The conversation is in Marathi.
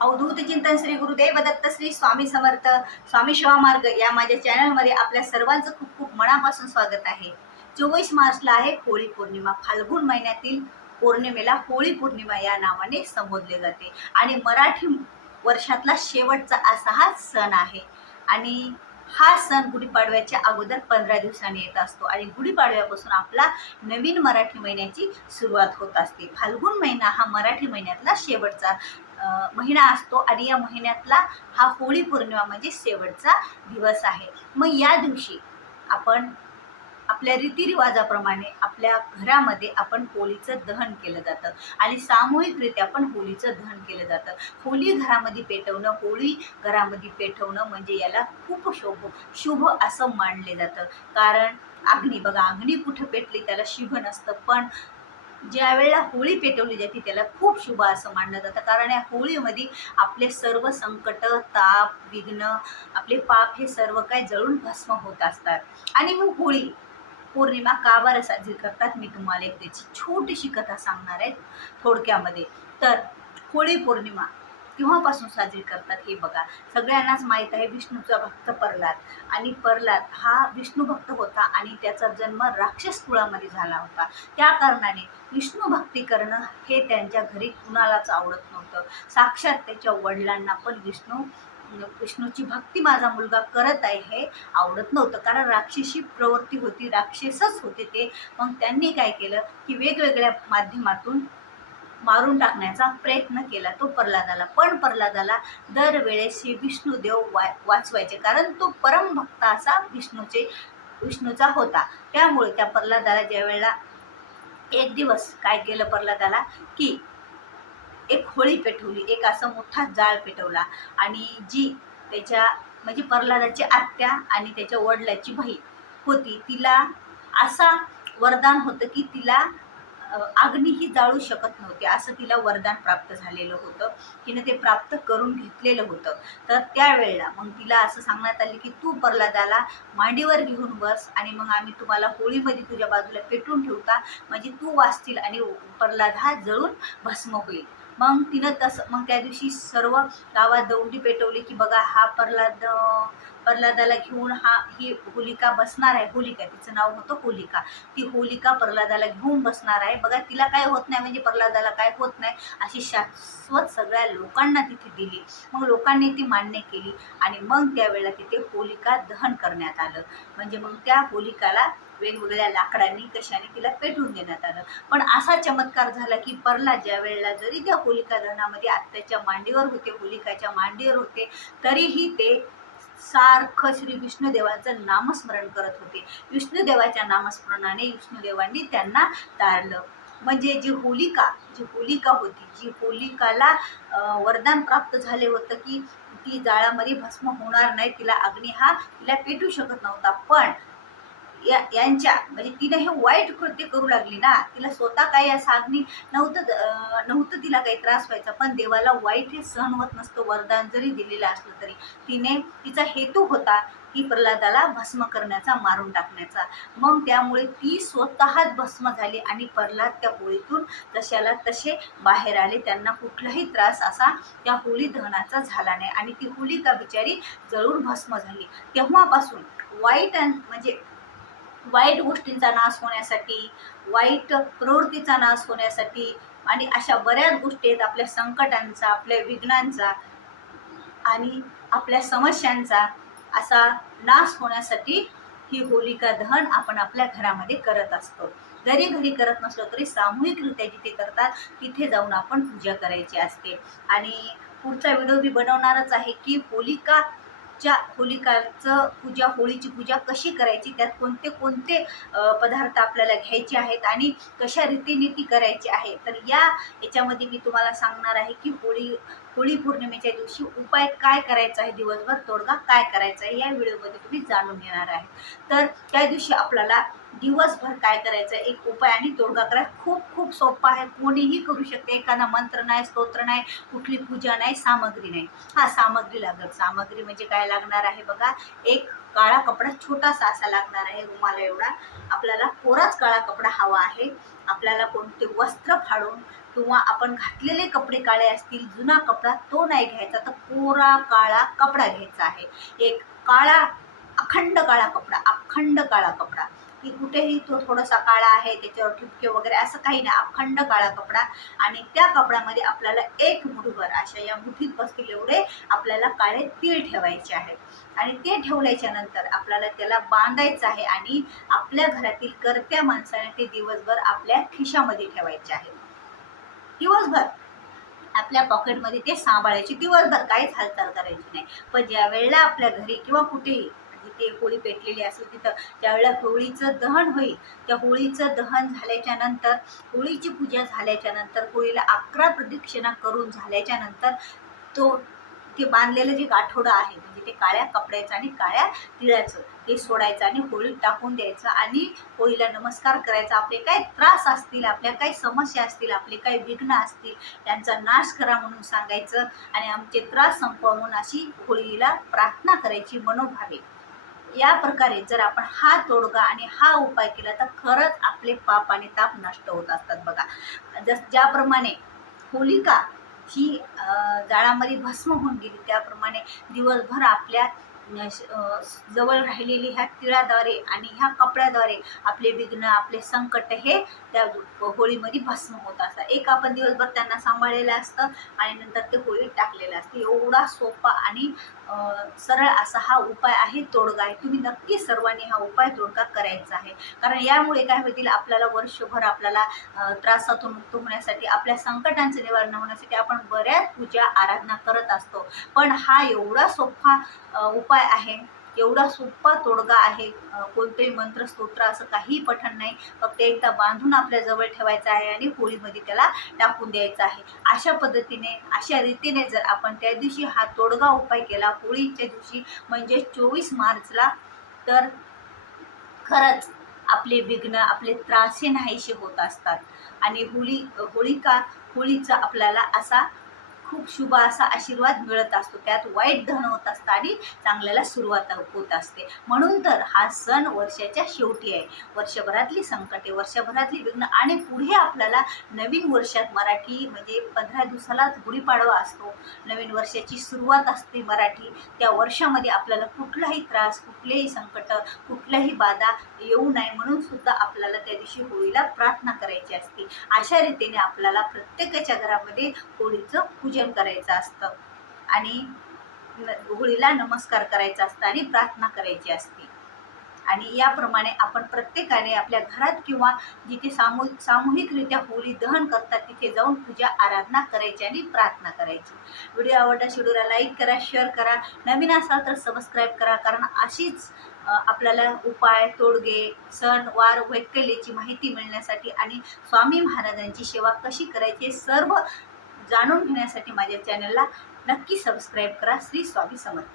अवधूत चिंतन श्री गुरुदेव दत्त श्री स्वामी समर्थ स्वामी शिवा मार्ग या माझ्या चॅनलमध्ये आपल्या सर्वांचं खूप खूप मनापासून स्वागत आहे। 24 मार्चला आहे होळी पौर्णिमा। फाल्गुन महिन्यातील पौर्णिमेला होळी पौर्णिमा या नावाने संबोधले जाते आणि मराठी वर्षातला शेवटचा असा हा सण आहे। आणि हा सण गुढीपाडव्याच्या अगोदर 15 दिवसांनी येत असतो आणि गुढीपाडव्यापासून आपला नवीन मराठी महिन्याची सुरुवात होत असते। फाल्गुन महिना हा मराठी महिन्यातला शेवटचा महिना असतो आणि या महिन्यातला हा होळी पौर्णिमा म्हणजे शेवटचा दिवस आहे। मग या दिवशी आपण आपल्या रीतिरिवाजाप्रमाणे आपल्या घरामध्ये आपण होळीचं दहन केलं जातं आणि सामूहिकरित्या पण होळीचं दहन केलं जातं। होळी घरामध्ये पेटवणं, होळी घरामध्ये पेटवणं म्हणजे याला खूप शुभ असं मानले जातं। कारण अग्नी बघा, अग्नी कुठे पेटली त्याला शुभ नसतं, पण ज्या वेळेला होळी पेटवली जाते त्याला खूप शुभ असं मानलं जातं। कारण या होळीमध्ये आपले सर्व संकट, ताप, विघ्न, आपले पाप हे सर्व काही जळून भस्म होत असतात। आणि मग होळी पौर्णिमा का बरं साजरी करतात, मी तुम्हाला एक त्याची छोटीशी कथा सांगणार आहे थोडक्यामध्ये। तर होळी पौर्णिमा केव्हापासून साजरी करतात हे बघा, सगळ्यांनाच माहीत आहे विष्णूचा भक्त प्रल्हाद। आणि प्रल्हाद हा विष्णू भक्त होता आणि त्याचा जन्म राक्षस कुळामध्ये झाला होता। त्या कारणाने विष्णू भक्ती करणं हे त्यांच्या घरी कुणालाच आवडत नव्हतं। साक्षात त्याच्या वडिलांना पण विष्णूची भक्ती माझा मुलगा करत आहे हे आवडत नव्हतं, कारण राक्षसी प्रवृत्ती होती, राक्षसच होते ते। मग त्यांनी काय केलं की वेगवेगळ्या माध्यमातून मारून टाकण्याचा प्रयत्न केला तो प्रल्हादाला। पण प्रल्हादाला दरवेळेस हे विष्णुदेव वाचवायचे, कारण तो परमभक्त असा विष्णूचा होता। त्यामुळे त्या प्रल्हादाला ज्या वेळेला एक दिवस काय केलं प्रल्हादाला की एक होळी पेटवली, एक असा मोठा जाळ पेटवला आणि जी त्याच्या म्हणजे प्रल्हादाची आत्या आणि त्याच्या वडिलाची बहीण होती, तिला असा वरदान होतं की तिला अग्नीही जाळू शकत नव्हते, असं तिला वरदान प्राप्त झालेलं होतं। तिने ते प्राप्त करून घेतलेलं होतं। तर त्यावेळेला मग तिला असं सांगण्यात आले की तू प्रल्हादाला मांडीवर घेऊन बस आणि मग आम्ही तुम्हाला होळीमध्ये तुझ्या बाजूला पेटून ठेवता, म्हणजे तू वाचतील आणि प्रल्हाद हा जळून भस्म होईल। मग तिनं मग त्या दिवशी सर्व गावात दौंडी पेटवली की बघा हा प्रल्हादाला घेऊन ही होलिका बसणार आहे। होलिका तिचं नाव होतं होलिका। ती होलिका प्रल्हादाला घेऊन बसणार आहे बघा, तिला काय होत नाही म्हणजे प्रल्हादाला काय होत नाही अशी शाश्वत सगळ्या लोकांना तिथे दिली। मग लोकांनी ती मान्य केली आणि मग त्यावेळेला तिथे होलिका दहन करण्यात आलं। म्हणजे मग त्या होलिकाला वेगवेगळ्या लाकडांनी कशाने तिला पेटवून देण्यात आलं। पण असा चमत्कार झाला की प्रल्हाद ज्या वेळेला जरी त्या होलिका दहनामध्ये आत्याच्या मांडीवर होते, होलिकाच्या मांडीवर होते, तरीही ते सारखं श्री विष्णुदेवाचं नामस्मरण करत होते। विष्णुदेवाच्या नामस्मरणाने विष्णुदेवांनी त्यांना तारलं। म्हणजे जी होलिका होती, जी होलिकाला वरदान प्राप्त झाले होतं की ती जाळामध्ये भस्म होणार नाही, तिला पेटू शकत नव्हता। पण यांच्या म्हणजे तिने हे वाईट कृत्य करू लागली ना, तिला स्वतः काही असं अग्नी नव्हतं तिला काही त्रास व्हायचा, पण देवाला वाईट हे सहन होत नसतं, वरदान जरी दिलेलं असलं तरी। तिचा हेतू होता की प्रल्हादाला भस्म करण्याचा, मारून टाकण्याचा। मग त्यामुळे ती स्वतःच भस्म झाली आणि प्रल्हाद त्या होळीतून जशाला तसे बाहेर आले, त्यांना कुठलाही त्रास असा त्या होळी दहनाचा झाला नाही आणि ती होलिका बिचारी जळून भस्म झाली। तेव्हापासून वाईट गोष्टींचा नाश होण्यासाठी, वाईट प्रवृत्तीचा नाश होण्यासाठी आणि अशा बऱ्याच गोष्टी आहेत, आपल्या संकटांचा, आपल्या विघ्नांचा आणि आपल्या समस्यांचा असा नाश होण्यासाठी ही होलिका दहन आपण आपल्या घरामध्ये करत असतो। जरी घरी करत नसलो तरी सामूहिकरित्या जिथे करतात तिथे जाऊन आपण पूजा करायची असते। आणि पुढचा व्हिडिओ मी बनवणारच आहे की होळीची पूजा कशी करायची, त्यात कोणते कोणते पदार्थ आपल्याला घ्यायचे आहेत आणि कशा रीतीने ती करायची आहे। तर याच्यामध्ये मी तुम्हाला सांगणार आहे की होळी पौर्णिमेच्या दिवशी उपाय काय करायचा आहे, दिवसभर तोडगा काय करायचा आहे, या व्हिडिओमध्ये तुम्ही जाणून घेणार आहे। तर त्या दिवशी आपल्याला दिवसभर काय करायचं, एक उपाय आणि तोडगा करायचा, खूप खूप सोपा आहे, कोणीही करू शकते। एखादा मंत्र नाही, स्तोत्र नाही, कुठली पूजा नाही, सामग्री नाही। सामग्री लागत, सामग्री म्हणजे काय लागणार आहे बघा, एक काळा कपडा छोटासा असा लागणार आहे, रुमाला एवढा। आपल्याला कोराच काळा कपडा हवा आहे। आपल्याला कोणते वस्त्र फाडून किंवा आपण घातलेले कपडे काळे असतील, जुना कपडा तो नाही घ्यायचा, तर कोरा काळा कपडा घ्यायचा आहे. एक काळा, अखंड काळा कपडा, की कुठेही तो थोडासा काळा आहे त्याच्यावर ठिपके वगैरे असं काही नाही, अखंड काळा कपडा. आणि त्या कपड्यामध्ये आपल्याला एक मुठभर, अशा या मुठीत बसतील एवढे आपल्याला काळे तीळ ठेवायचे आहेत. आणि ते ठेवल्याच्या नंतर आपल्याला त्याला बांधायचं आहे आणि आपल्या घरातील कर्त्या माणसाने ते दिवसभर आपल्या खिशामध्ये ठेवायचे आहे. दिवसभर आपल्या पॉकेटमध्ये ते सांभाळायचे, दिवसभर काहीच हालचाल करायची नाही. पण ज्या वेळेला आपल्या घरी किंवा कुठेही जिथे होळी पेटलेली असेल तिथं ज्यावेळेला होळीचं दहन होईल, त्या होळीचं दहन झाल्याच्या नंतर, होळीची पूजा झाल्याच्या नंतर, होळीला 11 प्रदक्षिणा करून झाल्याच्या नंतर तो ते बांधलेलं जे गाठोडं आहे, म्हणजे ते काळ्या कपड्याचं आणि काळ्या तिळाचं, ते सोडायचं आणि होळीत टाकून द्यायचं आणि होळीला नमस्कार करायचा. आपले काय त्रास असतील, आपल्या काही समस्या असतील, आपले काही विघ्न असतील, त्यांचा नाश करा म्हणून सांगायचं आणि आमचे त्रास संपवा म्हणून अशी होळीला प्रार्थना करायची मनोभावे. या प्रकारे जर आपण हा तोडगा आणि हा उपाय केला तर खरंच आपले पाप आणि ताप नष्ट होत असतात बघा. ज्याप्रमाणे होलिका ही जाळामध्ये भस्म होऊन गेली, त्याप्रमाणे दिवसभर आपल्या जवळ राहिलेली ह्या तिळाद्वारे आणि ह्या कपड्याद्वारे आपले विघ्न, आपले संकट हे त्या होळीमध्ये भस्म होत असतात. एक आपण दिवसभर त्यांना सांभाळलेलं असतं आणि नंतर ते होळीत टाकलेलं असतं. एवढा सोपा आणि सरळ असा हा उपाय आहे, तोडगा आहे. तुम्ही नक्की सर्वांनी हा उपाय तोडगा करायचा आहे. कारण यामुळे काय होतील, आपल्याला वर्षभर आपल्याला त्रासातून मुक्त होण्यासाठी, आपल्या संकटांचं निवारण होण्यासाठी आपण बऱ्याच पूजा आराधना करत असतो. पण हा एवढा सोपा उपाय आहे, एवढा सोपा तोडगा आहे. कोणतेही मंत्र स्तोत्र असं काही पठण नाही, फक्त एकदा बांधून आपल्या जवळ ठेवायचं आहे आणि होळीमध्ये त्याला टाकून द्यायचं आहे. अशा पद्धतीने, अशा रीतीने जर आपण त्या दिवशी हा तोडगा उपाय केला होळीच्या दिवशी, म्हणजे 24 मार्चला, तर खरंच आपले विघ्न, आपले त्रास हे नाहीसे होत असतात. आणि होळीचा आपल्याला असा खूप शुभ असा आशीर्वाद मिळत असतो. त्यात वाईट दहन होत असतं आणि चांगल्याला सुरुवात होत असते. म्हणून तर हा सण वर्षाच्या शेवटी आहे. वर्षभरातली संकटे, वर्षभरातली विघ्न आणि पुढे आपल्याला नवीन वर्षात, मराठी म्हणजे 15 दिवसालाच गुढीपाडवा असतो, नवीन वर्षाची सुरुवात असते मराठी. त्या वर्षामध्ये आपल्याला कुठलाही त्रास, कुठलेही संकट, कुठल्याही बाधा येऊ नये म्हणून सुद्धा आपल्याला त्या दिवशी होळीला प्रार्थना करायची असते. अशा रीतीने आपल्याला प्रत्येकाच्या घरामध्ये होळीचं पूजन करायचं असतं आणि होळीला नमस्कार करायचा असतं आणि प्रार्थना करायची असते. आणि याप्रमाणे आपण प्रत्येकाने आपल्या घरात किंवा जिथे सामूहिकरित्या होळी दहन करतात तिथे जाऊन पूजा आराधना करायची आणि प्रार्थना करायची. व्हिडिओ आवडल्यास व्हिडिओला लाईक करा, शेअर करा, नवीन असाल तर सबस्क्राईब करा. कारण अशीच आपल्याला उपाय, तोडगे, सण वार, वैकल्याची माहिती मिळण्यासाठी आणि स्वामी महाराजांची सेवा कशी करायची सर्व जाणून घेण्यासाठी माझ्या चॅनलला नक्की सबस्क्राईब करा. श्री स्वामी समर्थ.